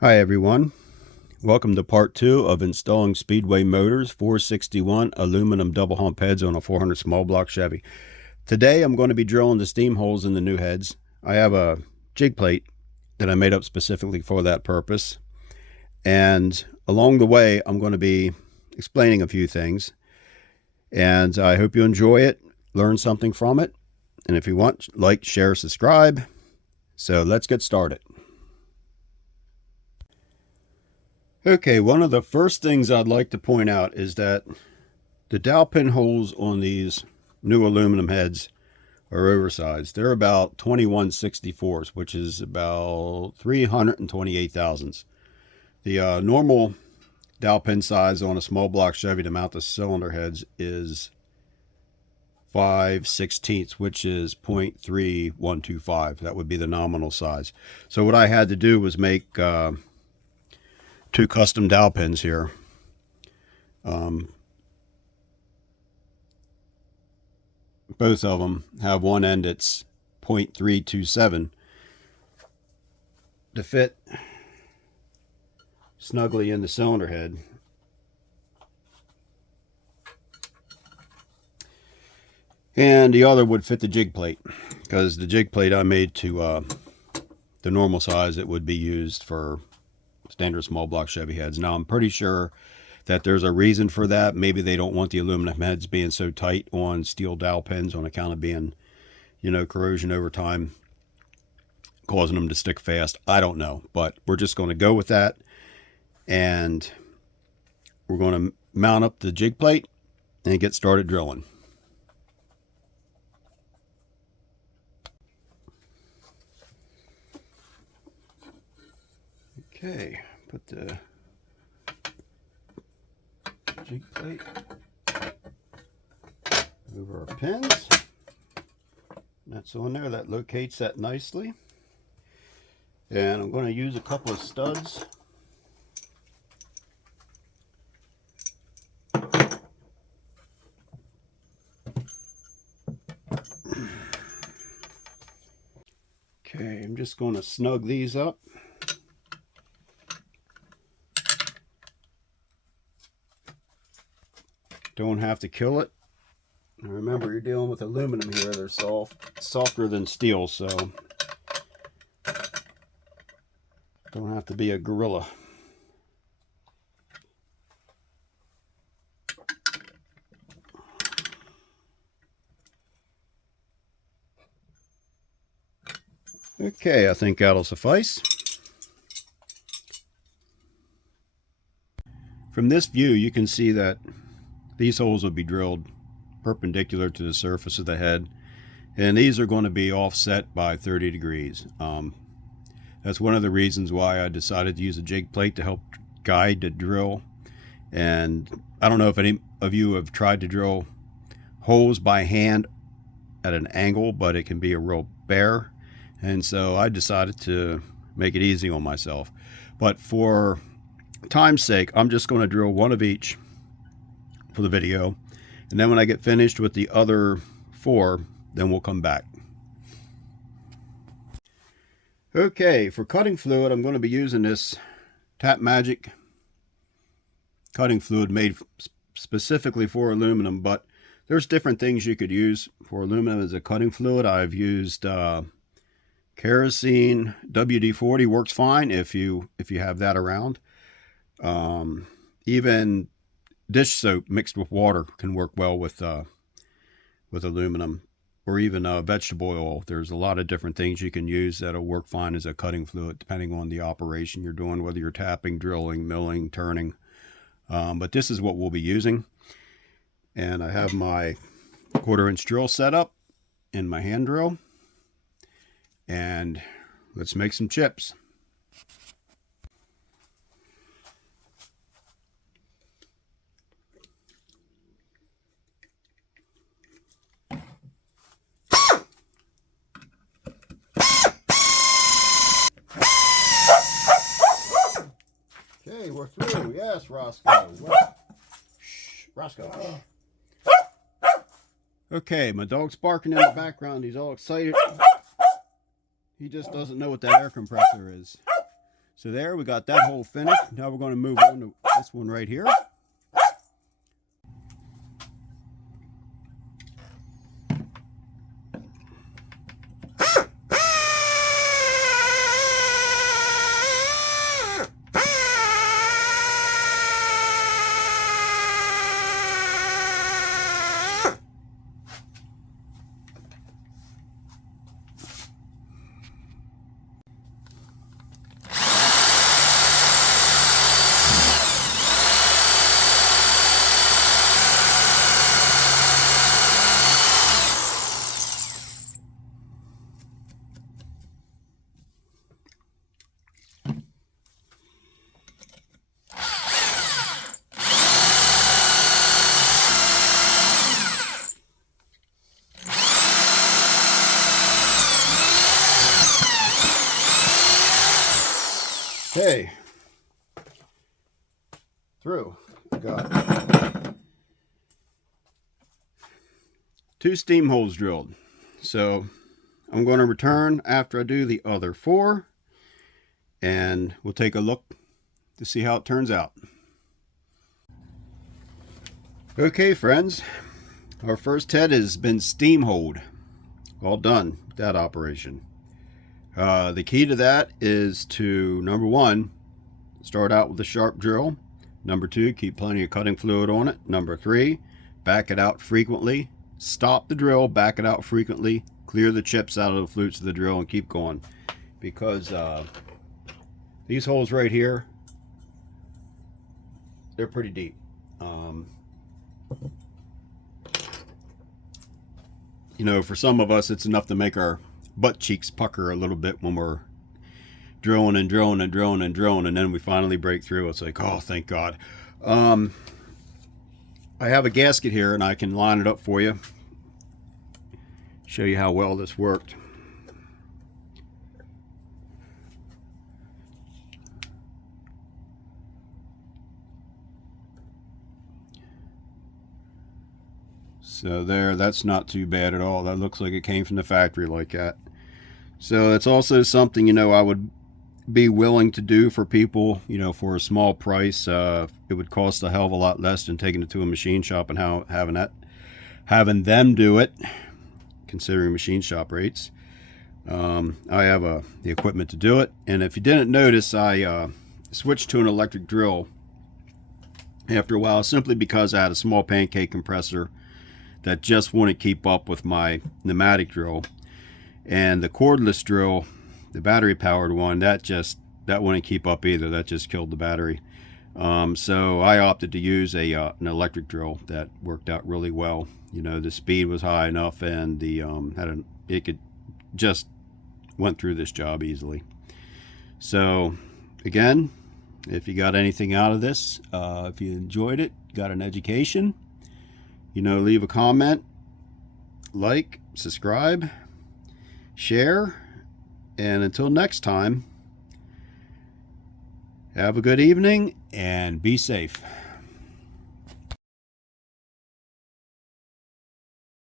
Hi everyone, welcome to part 2 of installing Speedway motors 461 aluminum double hump heads on a 400 small block Chevy. Today I'm going to be drilling the steam holes in the new heads. I have a jig plate that I made up specifically for that purpose, and along the way I'm going to be explaining a few things, and I hope you enjoy it, learn something from it, and if you want, like, share, subscribe. So let's get started. Okay, one of the first things I'd like to point out is that the dowel pin holes on these new aluminum heads are oversized. They're about 21/64, which is about 328 thousandths. The normal dowel pin size on a small block Chevy to mount the cylinder heads is 5/16, which is 0.3125. That would be the nominal size. So what I had to do was make two custom dowel pins here. Both of them have one end that's 0.327 to fit snugly in the cylinder head. And the other would fit the jig plate, because the jig plate I made to the normal size it would be used for standard small block Chevy heads. Now I'm pretty sure that there's a reason for that. Maybe they don't want the aluminum heads being so tight on steel dowel pins on account of being, corrosion over time, causing them to stick fast. I don't know, but we're just going to go with that, and we're going to mount up the jig plate and get started drilling. Okay, put the jig plate over our pins. That's on there. That locates that nicely. And I'm going to use a couple of studs. Okay, I'm just going to snug these up. Don't have to kill it. Now remember, you're dealing with aluminum here. They're softer than steel, so don't have to be a gorilla. Okay, I think that'll suffice. From this view, you can see that these holes will be drilled perpendicular to the surface of the head, and these are going to be offset by 30 degrees. That's one of the reasons why I decided to use a jig plate to help guide the drill. And I don't know if any of you have tried to drill holes by hand at an angle, but it can be a real bear, and so I decided to make it easy on myself. But for time's sake, I'm just going to drill one of each for the video, and then when I get finished with the other 4, then we'll come back. Okay, for cutting fluid, I'm going to be using this Tap Magic cutting fluid made specifically for aluminum, but there's different things you could use for aluminum as a cutting fluid. I've used kerosene. WD-40 works fine if you have that around. Even dish soap mixed with water can work well with aluminum, or even vegetable oil. There's a lot of different things you can use that'll work fine as a cutting fluid, depending on the operation you're doing, whether you're tapping, drilling, milling, turning. But this is what we'll be using. And I have my 1/4-inch drill set up in my hand drill. And let's make some chips. Okay, we're through. Yes, Roscoe. Shh, Roscoe. Okay, my dog's barking in the background. He's all excited. He just doesn't know what that air compressor is. So there, we got that hole finished. Now we're going to move on to this one right here. Okay, through. Got 2 steam holes drilled. So I'm going to return after I do the other 4, and we'll take a look to see how it turns out. Okay, friends, our first head has been steam holed. All done with that operation. The key to that is to, number 1, start out with a sharp drill. Number 2, keep plenty of cutting fluid on it. Number 3, back it out frequently. Stop the drill, back it out frequently, clear the chips out of the flutes of the drill, and keep going. Because these holes right here, they're pretty deep. You know, for some of us, it's enough to make our butt cheeks pucker a little bit when we're drilling and drilling and drilling and drilling, and then we finally break through. It's like, oh, thank God. I have a gasket here, and I can line it up for you, show you how well this worked. So there, that's not too bad at all. That looks like it came from the factory like that. So it's also something, you know, I would be willing to do for people, you know, for a small price. It would cost a hell of a lot less than taking it to a machine shop and having them do it, considering machine shop rates. I have the equipment to do it, and if you didn't notice, I switched to an electric drill after a while, simply because I had a small pancake compressor that just wouldn't keep up with my pneumatic drill, and the cordless drill, the battery powered one, that wouldn't keep up either. That just killed the battery. So I opted to use an electric drill that worked out really well. You know, the speed was high enough, and the it could just went through this job easily. So again, if you got anything out of this, if you enjoyed it, got an education, you know, leave a comment, like, subscribe, share, and until next time, have a good evening and be safe.